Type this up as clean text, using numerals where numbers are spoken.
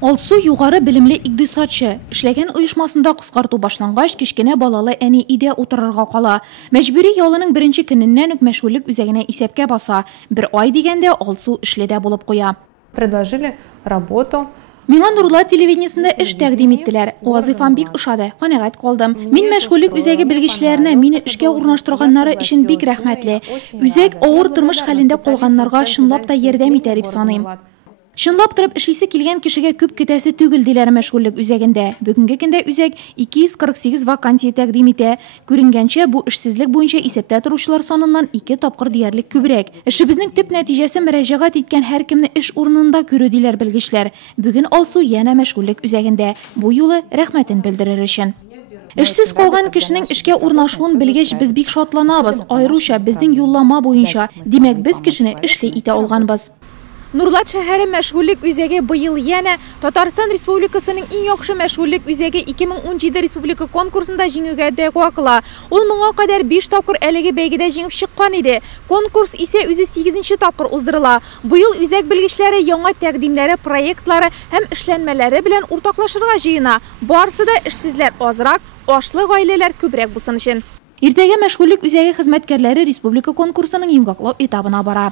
Алсу югары белемле икътисадчы. Эшләгән оешмасында кыскарту башлангач, кечкенә балалы әни өйдә утырырга кала. Мәҗбүри ялының беренче көненнән үк мәшгульлек үзәгенә исәпкә баса. Бер ай дигәндә Алсу эшледә булып куя. Предложили работу. Миңа Нурлат телевидениесендә эш тәкъдим иттеләр. Вазифам бик ошады, канәгать калдым. Мин мәшгульлек үзәге белгечләренә мине эшкә урнаштырганнары өчен бик рәхмәтле. Үзәк авыр тормыш хәлендә калганнарга чынлап та ярдәм итә дип саныйм. Чынлап торып эшлисе килгән кешегә күп көтәсе түгел диләр мәшгульлек үзәгендә. Бүгенге көндә үзәк 248 вакансия тәкъдим итә. Күренгәнчә, бу эшсезлек буенча исәптә торучылар саныннан 2 тапкыр диярлек күбрәк. Эшебезнең төп нәтиҗәсе мөрәҗәгать иткән һәркемне эш урынында күрү диләр белгечләр. Бүген Алсу янә мәшгульлек үзәгендә. Бу юлы рәхмәтен белдерер өчен. Эшсез калган кешенең эшкә урнашуын белгәч, без бик шатланабыз, аеруча безнең юллама буенча. Димәк, без кешене эшли итә алганбыз. Нурлат шәһәре мәшгульлек үзәге быел янә Татарстан Республикасының иң яхшы мәшгульлек үзәге 2017 республика конкурсында җиңүгә дәгъва кыла. Ул моңа кадәр 5 тапкыр әлеге бәйгедә җиңеп чыккан иде. Конкурс исә үзе 8нче тапкыр уздырыла. Быел үзәк белгечләре яңа тәкъдимнәре, проектлары һәм эшләнмәләре белән уртаклашырга җыена. Барысы да эшсезләр азрак, ашлы гаиләләр күбрәк булсын өчен. Иртәгә мәшгульлек үзәге хезмәткәрләре республика конкурсының йомгаклау этабына бара.